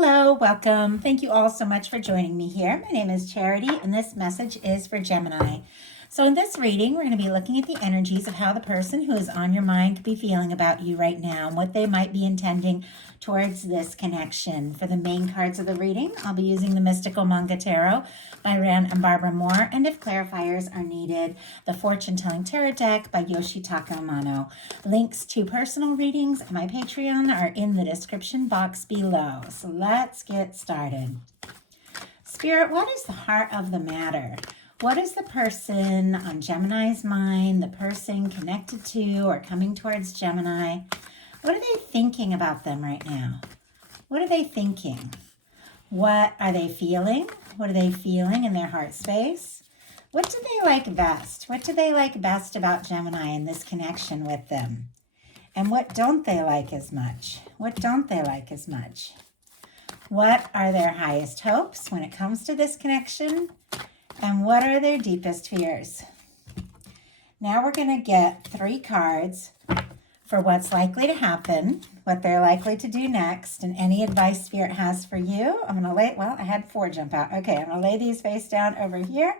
Hello, welcome. Thank you all so much for joining me here. My name is Charity, and this message is for Gemini. So in this reading, we're going to be looking at the energies of how the person who is on your mind could be feeling about you right now and what they might be intending towards this connection. For the main cards of the reading, I'll be using the Mystical Manga Tarot by Ran and Barbara Moore, and if clarifiers are needed, the Fortune Telling Tarot deck by Yoshitaka Amano. Links to personal readings and my Patreon are in the description box below. So let's get started. Spirit, what is the heart of the matter? What is the person on Gemini's mind, the person connected to or coming towards Gemini? What are they thinking about them right now? What are they thinking? What are they feeling? What are they feeling in their heart space? What do they like best? What do they like best about Gemini and this connection with them? And what don't they like as much? What don't they like as much? What are their highest hopes when it comes to this connection? And what are their deepest fears? Now we're going to get 3 cards for what's likely to happen, what they're likely to do next, and any advice Spirit has for you. I'm going to lay, well, I had 4 jump out. Okay, I'm going to lay these face down over here.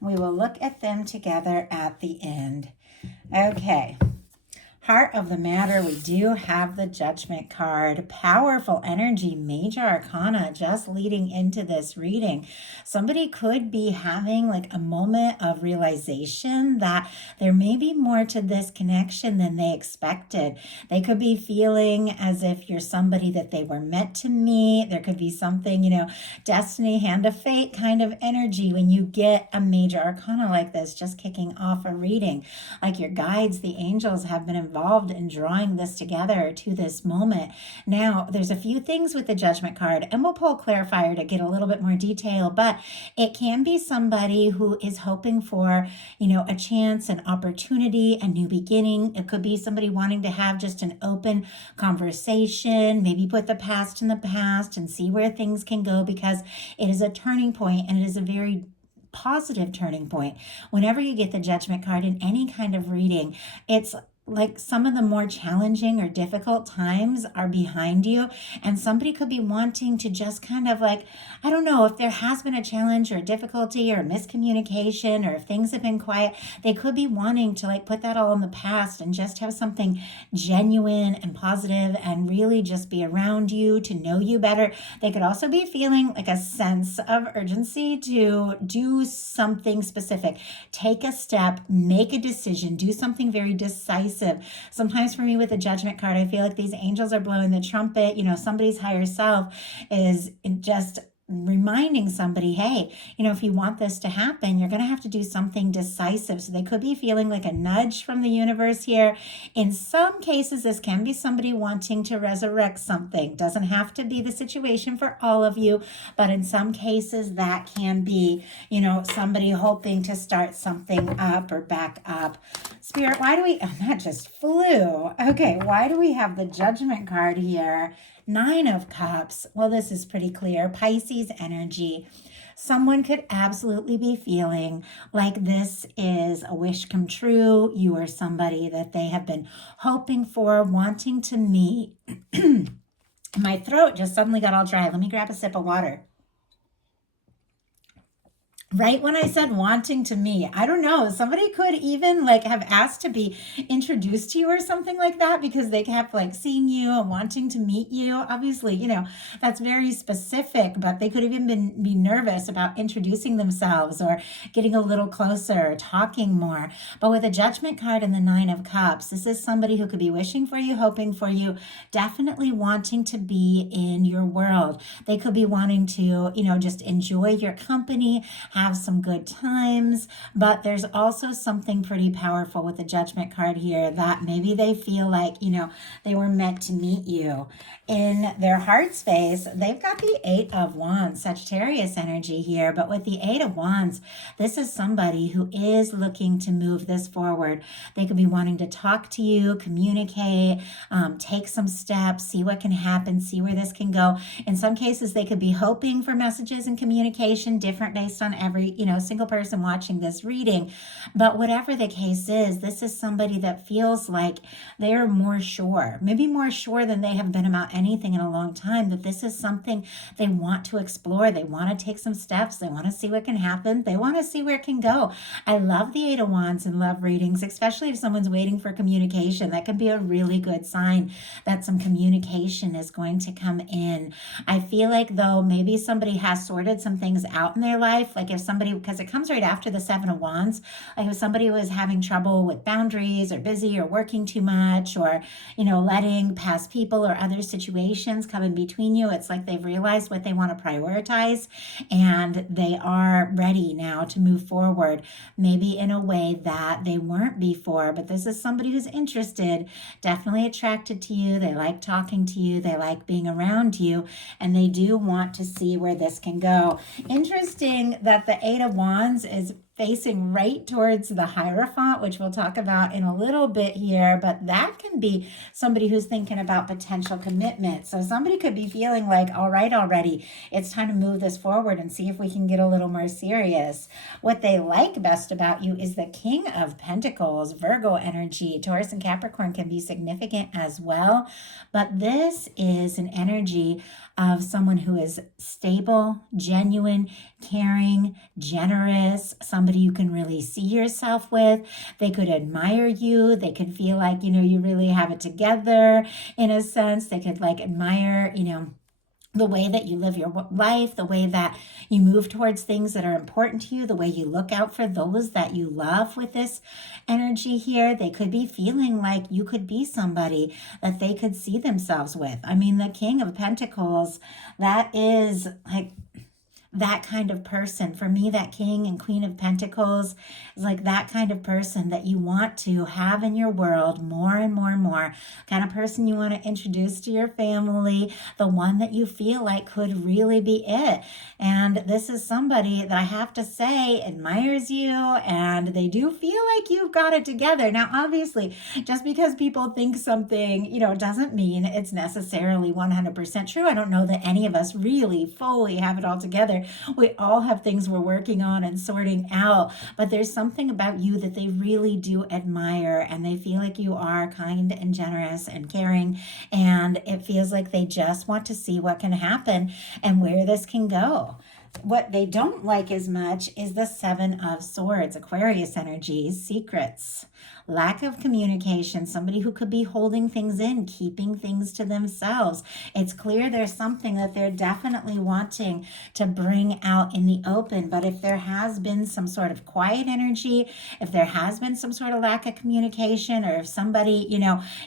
We will look at them together at the end. Okay. Heart of the matter, we do have the Judgment card. Powerful energy, major arcana just leading into this reading. Somebody could be having like a moment of realization that there may be more to this connection than they expected. They could be feeling as if you're somebody that they were meant to meet. There could be something, destiny, hand of fate kind of energy when you get a major arcana like this just kicking off a reading. Like your guides, the angels, have been involved in drawing this together to this moment. Now, there's a few things with the Judgment card, and we'll pull a clarifier to get a little bit more detail, but it can be somebody who is hoping for, a chance, an opportunity, a new beginning. It could be somebody wanting to have just an open conversation, maybe put the past in the past and see where things can go, because it is a turning point, and it is a very positive turning point. Whenever you get the Judgment card in any kind of reading, it's like some of the more challenging or difficult times are behind you, and somebody could be wanting to just kind of like, I don't know, if there has been a challenge or difficulty or miscommunication, or if things have been quiet, they could be wanting to like put that all in the past and just have something genuine and positive and really just be around you, to know you better. They could also be feeling like a sense of urgency to do something specific, take a step, make a decision, do something very decisive. Sometimes for me with the Judgment card, I feel like these angels are blowing the trumpet. Somebody's higher self is just reminding somebody, hey, if you want this to happen, you're going to have to do something decisive. So they could be feeling like a nudge from the universe here. In some cases, this can be somebody wanting to resurrect something. Doesn't have to be the situation for all of you, but in some cases that can be, somebody hoping to start something up or back up. Spirit, why do we, that just flew. Okay, why do we have the Judgment card here? 9 of Cups. Well, this is pretty clear. Pisces energy. Someone could absolutely be feeling like this is a wish come true. You are somebody that they have been hoping for, wanting to meet. My throat just suddenly got all dry. Let me grab a sip of water. Right when I said wanting to meet, I don't know, somebody could even like have asked to be introduced to you or something like that, because they kept like seeing you and wanting to meet you. Obviously, that's very specific, but they could even be nervous about introducing themselves or getting a little closer, talking more. But with a Judgment card and the 9 of Cups, this is somebody who could be wishing for you, hoping for you, definitely wanting to be in your world. They could be wanting to, just enjoy your company, have some good times, but there's also something pretty powerful with the Judgment card here, that maybe they feel like, they were meant to meet you. In their heart space, they've got the 8 of Wands, Sagittarius energy here, but with the 8 of Wands, this is somebody who is looking to move this forward. They could be wanting to talk to you, communicate, take some steps, see what can happen, see where this can go. In some cases, they could be hoping for messages and communication, different based on every, single person watching this reading. But whatever the case is, this is somebody that feels like they're more sure, maybe more sure than they have been about anything in a long time, that this is something they want to explore. They want to take some steps. They want to see what can happen. They want to see where it can go. I love the Eight of Wands in love readings, especially if someone's waiting for communication. That can be a really good sign that some communication is going to come in. I feel like, though, maybe somebody has sorted some things out in their life. Like if somebody, because it comes right after the Seven of Wands, like if somebody was having trouble with boundaries or busy or working too much, or, letting past people or other situations come in between you, it's like they've realized what they want to prioritize and they are ready now to move forward, maybe in a way that they weren't before. But this is somebody who's interested, definitely attracted to you. They like talking to you. They like being around you, and they do want to see where this can go. Interesting that the Eight of Wands is facing right towards the Hierophant, which we'll talk about in a little bit here, but that can be somebody who's thinking about potential commitment. So somebody could be feeling like, all right, already, it's time to move this forward and see if we can get a little more serious. What they like best about you is the King of Pentacles, Virgo energy. Taurus and Capricorn can be significant as well, but this is an energy of someone who is stable, genuine, caring, generous, somebody you can really see yourself with. They could admire you. They could feel like, you really have it together in a sense. They could admire, the way that you live your life, the way that you move towards things that are important to you, the way you look out for those that you love with this energy here. They could be feeling like you could be somebody that they could see themselves with. I mean, the King of Pentacles, that is like that kind of person. For me, that King and Queen of Pentacles is like that kind of person that you want to have in your world more and more and more. Kind of person you want to introduce to your family, the one that you feel like could really be it. And this is somebody that I have to say admires you, and they do feel like you've got it together. Now, obviously, just because people think something, doesn't mean it's necessarily 100% true. I don't know that any of us really fully have it all together. We all have things we're working on and sorting out, but there's something about you that they really do admire, and they feel like you are kind and generous and caring, and it feels like they just want to see what can happen and where this can go. What they don't like as much is the Seven of Swords, Aquarius energies, secrets, lack of communication, somebody who could be holding things in, keeping things to themselves. It's clear there's something that they're definitely wanting to bring out in the open, but if there has been some sort of quiet energy, if there has been some sort of lack of communication, or if somebody,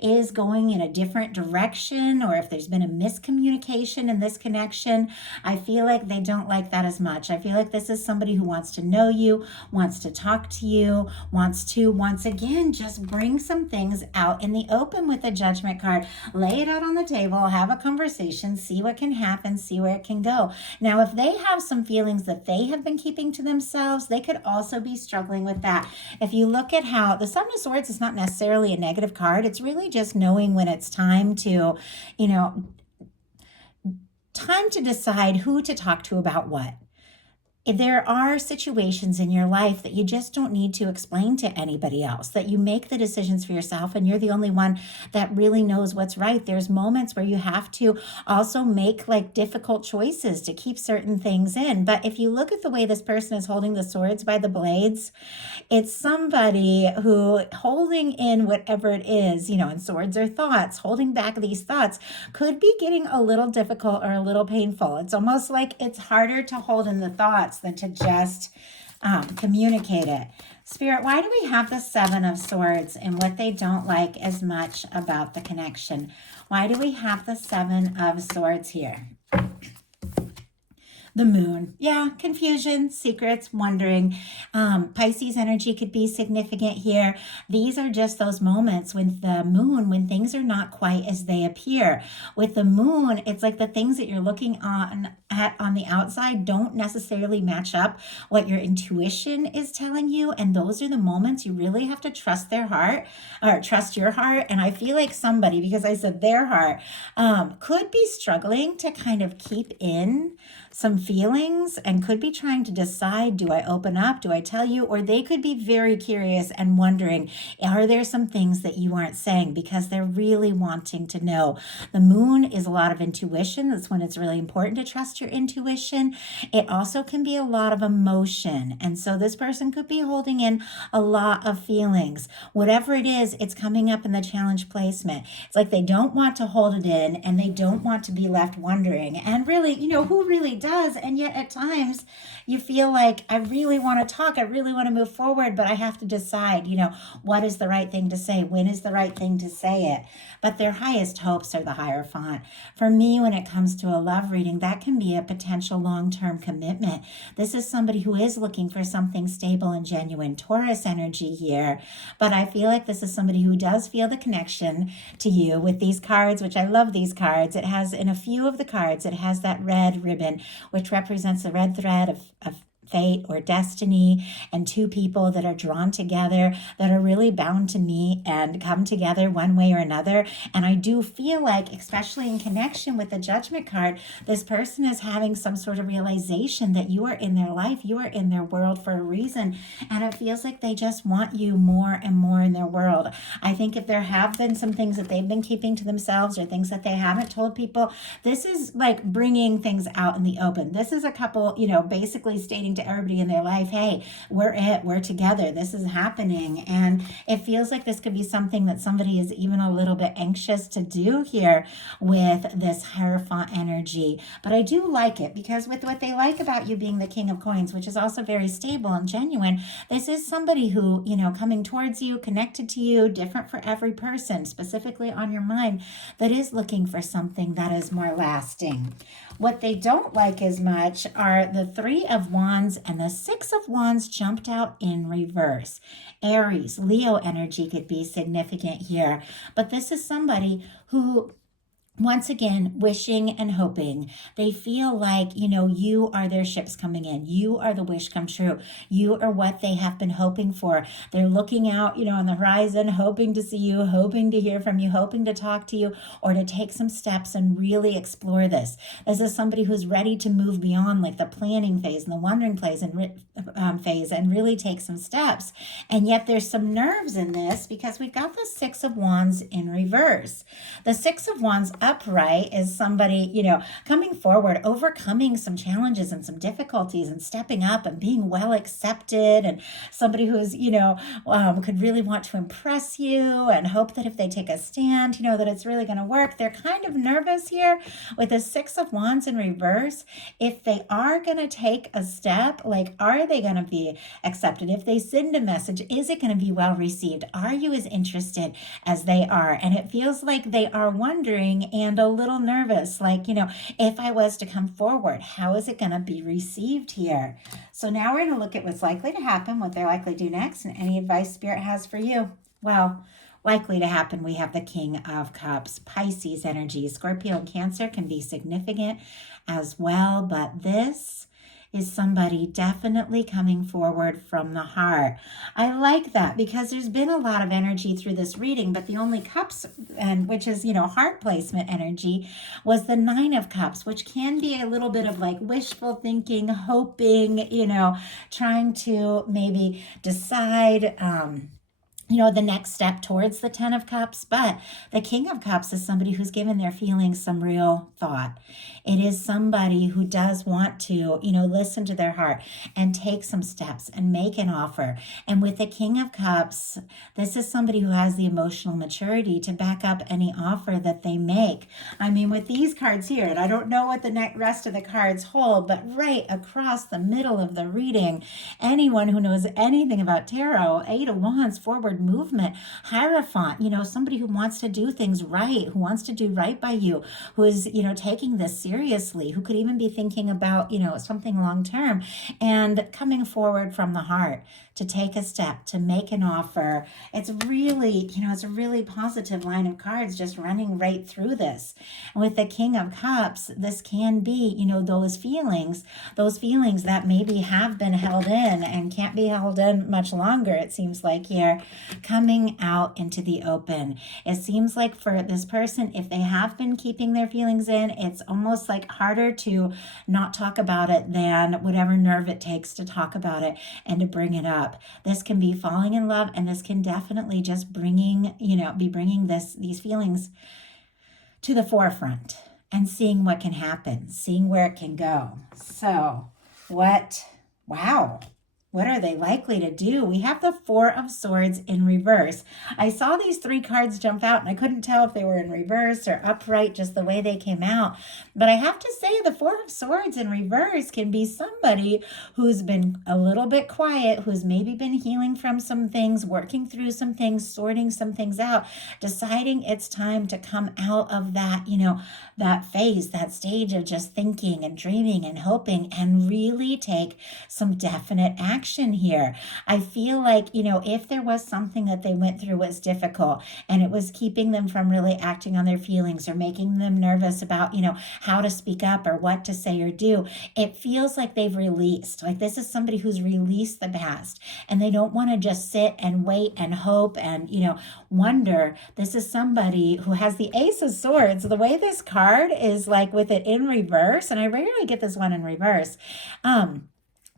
is going in a different direction, or if there's been a miscommunication in this connection, I feel like they don't like that as much. I feel like this is somebody who wants to know you, wants to talk to you, wants to, once again, just bring some things out in the open with the Judgment card. Lay it out on the table, have a conversation, see what can happen, see where it can go. Now, if they have some feelings that they have been keeping to themselves, they could also be struggling with that. If you look at how the Seven of Swords is not necessarily a negative card, it's really just knowing when it's time to, time to decide who to talk to about what. There are situations in your life that you just don't need to explain to anybody else, that you make the decisions for yourself and you're the only one that really knows what's right. There's moments where you have to also make difficult choices to keep certain things in. But if you look at the way this person is holding the swords by the blades, it's somebody who holding in whatever it is, and swords are thoughts, holding back these thoughts could be getting a little difficult or a little painful. It's almost like it's harder to hold in the thoughts than to just communicate it. Spirit, why do we have the Seven of Swords and what they don't like as much about the connection? Why do we have the Seven of Swords here? The Moon. Yeah, confusion, secrets, wondering. Pisces energy could be significant here. These are just those moments with the Moon when things are not quite as they appear. With the Moon, it's like the things that you're looking at on the outside don't necessarily match up what your intuition is telling you, and those are the moments you really have to trust their heart, or trust your heart. And I feel like somebody, because I said their heart, could be struggling to kind of keep in some feelings and could be trying to decide, do I open up? Do I tell you? Or they could be very curious and wondering, are there some things that you aren't saying? Because they're really wanting to know. The moon is a lot of intuition. That's when it's really important to trust your intuition. It also can be a lot of emotion. And so this person could be holding in a lot of feelings. Whatever it is, it's coming up in the challenge placement. It's like they don't want to hold it in and they don't want to be left wondering. And really, who really does? And yet at times you feel like, I really want to talk. I really want to move forward, but I have to decide, what is the right thing to say? When is the right thing to say it? But their highest hopes are the Hierophant. For me, when it comes to a love reading, that can be a potential long-term commitment. This is somebody who is looking for something stable and genuine. Taurus energy here. But I feel like this is somebody who does feel the connection to you with these cards, which I love these cards. It has, in a few of the cards, it has that red ribbon, which represents the red thread of fate or destiny, and two people that are drawn together that are really bound to meet and come together one way or another. And I do feel like, especially in connection with the Judgment card, this person is having some sort of realization that you are in their life, you are in their world for a reason, and it feels like they just want you more and more in their world. I think if there have been some things that they've been keeping to themselves or things that they haven't told people, this is like bringing things out in the open. This is a couple, basically stating to everybody in their life, hey, we're together, this is happening. And it feels like this could be something that somebody is even a little bit anxious to do here with this Hierophant energy. But I do like it, because with what they like about you being the King of Coins, which is also very stable and genuine, this is somebody who, coming towards you, connected to you, different for every person, specifically on your mind, that is looking for something that is more lasting. What they don't like as much are the Three of Wands and the Six of Wands jumped out in reverse. Aries, Leo energy could be significant here, but this is somebody who, once again, wishing and hoping. They feel like, you are their ships coming in. You are the wish come true. You are what they have been hoping for. They're looking out, on the horizon, hoping to see you, hoping to hear from you, hoping to talk to you, or to take some steps and really explore this. This is somebody who's ready to move beyond like the planning phase and the wondering phase and really take some steps. And yet there's some nerves in this, because we've got the Six of Wands in reverse. The Six of Wands upright is somebody, coming forward, overcoming some challenges and some difficulties and stepping up and being well accepted, and somebody who's, could really want to impress you and hope that if they take a stand, that it's really going to work. They're kind of nervous here with the Six of Wands in reverse. If they are going to take a step, like, are they going to be accepted? If they send a message, is it going to be well received? Are you as interested as they are? And it feels like they are wondering and a little nervous, like, if I was to come forward, how is it going to be received here? So now we're going to look at what's likely to happen, what they're likely to do next, and any advice Spirit has for you. Well, likely to happen, we have the King of Cups, Pisces energy. Scorpio and Cancer can be significant as well, but this is somebody definitely coming forward from the heart. I like that, because there's been a lot of energy through this reading, but the only cups, and which is, heart placement energy, was the Nine of Cups, which can be a little bit of like wishful thinking, hoping, trying to maybe decide, the next step towards the Ten of Cups. But the King of Cups is somebody who's given their feelings some real thought. It is somebody who does want to, listen to their heart and take some steps and make an offer. And with the King of Cups, this is somebody who has the emotional maturity to back up any offer that they make. I mean, with these cards here, and I don't know what the rest of the cards hold, but right across the middle of the reading, anyone who knows anything about tarot, Eight of Wands, forward movement, Hierophant, somebody who wants to do things right, who wants to do right by you, who is, taking this seriously, who could even be thinking about, something long term and coming forward from the heart. to take a step, to make an offer. It's really, it's a really positive line of cards just running right through this. And with the King of Cups, this can be, those feelings that maybe have been held in and can't be held in much longer, it seems like here, coming out into the open. It seems like for this person, if they have been keeping their feelings in, it's almost like harder to not talk about it than whatever nerve it takes to talk about it and to bring it up. This can be falling in love, and this can definitely just be bringing these feelings to the forefront and seeing what can happen, seeing where it can go. So what are they likely to do? We have the Four of Swords in reverse. I saw these three cards jump out and I couldn't tell if they were in reverse or upright, just the way they came out. But I have to say the Four of Swords in reverse can be somebody who's been a little bit quiet, who's maybe been healing from some things, working through some things, sorting some things out, deciding it's time to come out of that, that phase, that stage of just thinking and dreaming and hoping, and really take some definite action here. I feel like, if there was something that they went through was difficult and it was keeping them from really acting on their feelings or making them nervous about, how to speak up or what to say or do, it feels like they've released. Like this is somebody who's released the past and they don't want to just sit and wait and hope and, wonder. This is somebody who has the Ace of Swords. The way this card is like with it in reverse, and I rarely get this one in reverse,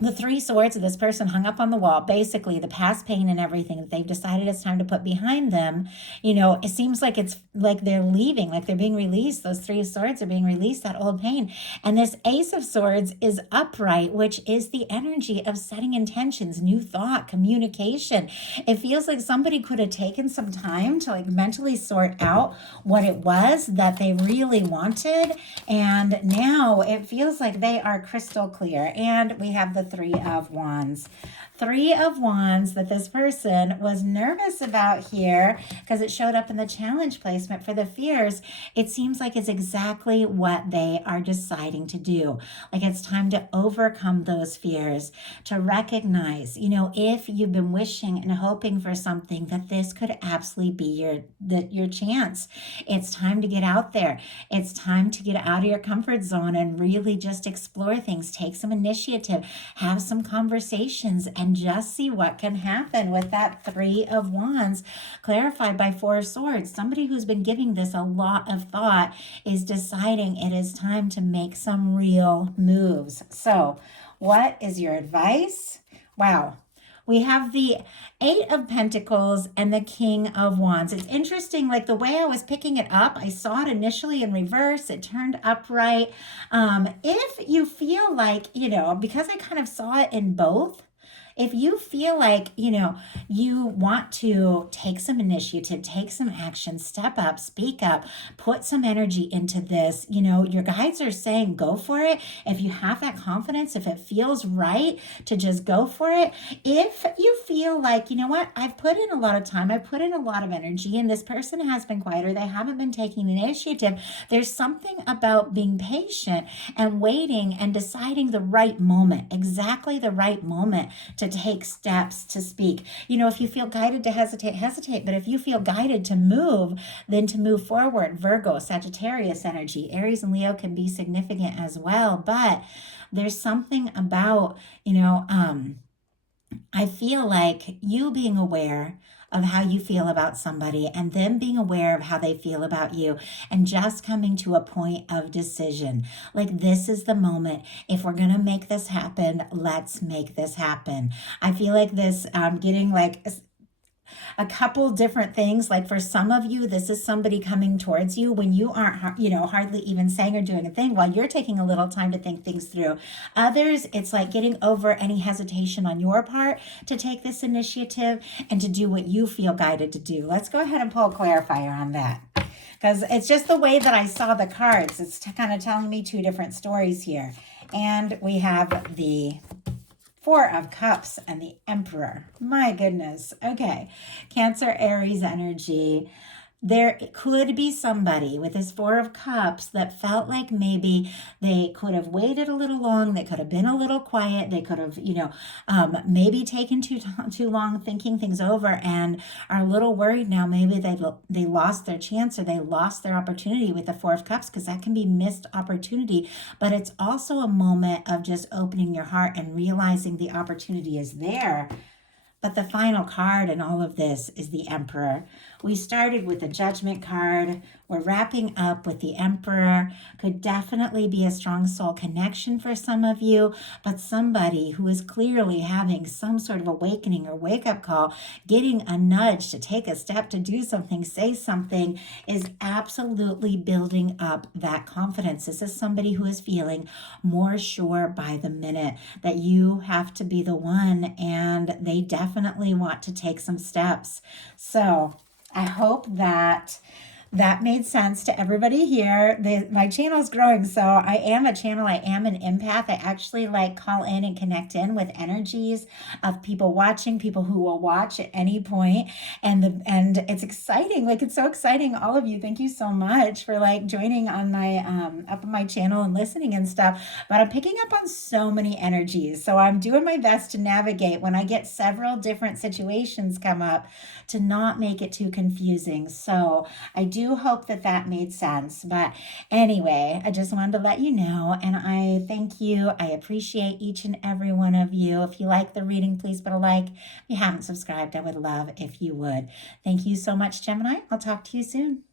the Three Swords of this person hung up on the wall, basically the past pain and everything that they've decided it's time to put behind them. It seems like it's like they're leaving, like they're being released. Those Three of Swords are being released, that old pain. And this Ace of Swords is upright, which is the energy of setting intentions, new thought, communication. It feels like somebody could have taken some time to like mentally sort out what it was that they really wanted. And now it feels like they are crystal clear. And we have the Three of Wands. Three of Wands that this person was nervous about here because it showed up in the challenge placement for the fears. It seems like it's exactly what they are deciding to do. Like it's time to overcome those fears, to recognize, if you've been wishing and hoping for something, that this could absolutely be your chance. It's time to get out there. It's time to get out of your comfort zone and really just explore things, take some initiative, have some conversations, and just see what can happen with that Three of Wands clarified by Four of Swords. Somebody who's been giving this a lot of thought is deciding it is time to make some real moves. So what is your advice? Wow. We have the Eight of Pentacles and the King of Wands. It's interesting, like the way I was picking it up, I saw it initially in reverse. It turned upright. If you feel like, because I kind of saw it in both, if you feel like, you want to take some initiative, take some action, step up, speak up, put some energy into this, your guides are saying go for it. If you have that confidence, if it feels right to just go for it. If you feel like, I've put in a lot of time, I've put in a lot of energy, and this person has been quieter, they haven't been taking the initiative. There's something about being patient and waiting and deciding the right moment, exactly the right moment to take steps to speak. If you feel guided to hesitate. But if you feel guided to move, then to move forward. Virgo, Sagittarius energy, Aries and Leo can be significant as well. But there's something about, I feel like you being aware of how you feel about somebody and them being aware of how they feel about you and just coming to a point of decision. Like this is the moment. If we're going to make this happen, let's make this happen. I feel like this getting like a couple different things. Like for some of you, this is somebody coming towards you when you aren't, hardly even saying or doing a thing while you're taking a little time to think things through. Others, it's like getting over any hesitation on your part to take this initiative and to do what you feel guided to do. Let's go ahead and pull a clarifier on that, because it's just the way that I saw the cards. It's kind of telling me two different stories here. And we have the Four of Cups and the Emperor. My goodness. Okay. Cancer, Aries energy. there could be somebody with this Four of Cups that felt like maybe they could have waited a little long. They could have been a little quiet. They could have, maybe taken too long thinking things over and are a little worried now. Maybe they lost their chance or they lost their opportunity with the Four of Cups, because that can be missed opportunity. But it's also a moment of just opening your heart and realizing the opportunity is there. But the final card in all of this is the Emperor. We started with the Judgment card. We're wrapping up with the Emperor. Could definitely be a strong soul connection for some of you, but somebody who is clearly having some sort of awakening or wake-up call, getting a nudge to take a step, to do something, say something, is absolutely building up that confidence. This is somebody who is feeling more sure by the minute that you have to be the one, and they definitely want to take some steps. So I hope that made sense to everybody here. My channel is growing, so I am a channel. I am an empath. I actually call in and connect in with energies of people watching, people who will watch at any point. And it's exciting. It's so exciting. All of you, thank you so much for joining on my up on my channel and listening and stuff. But I'm picking up on so many energies, so I'm doing my best to navigate when I get several different situations come up, to not make it too confusing. So I do hope that made sense. But anyway, I just wanted to let you know, and I thank you. I appreciate each and every one of you. If you like the reading, please put a like. If you haven't subscribed, I would love if you would. Thank you so much, Gemini. I'll talk to you soon.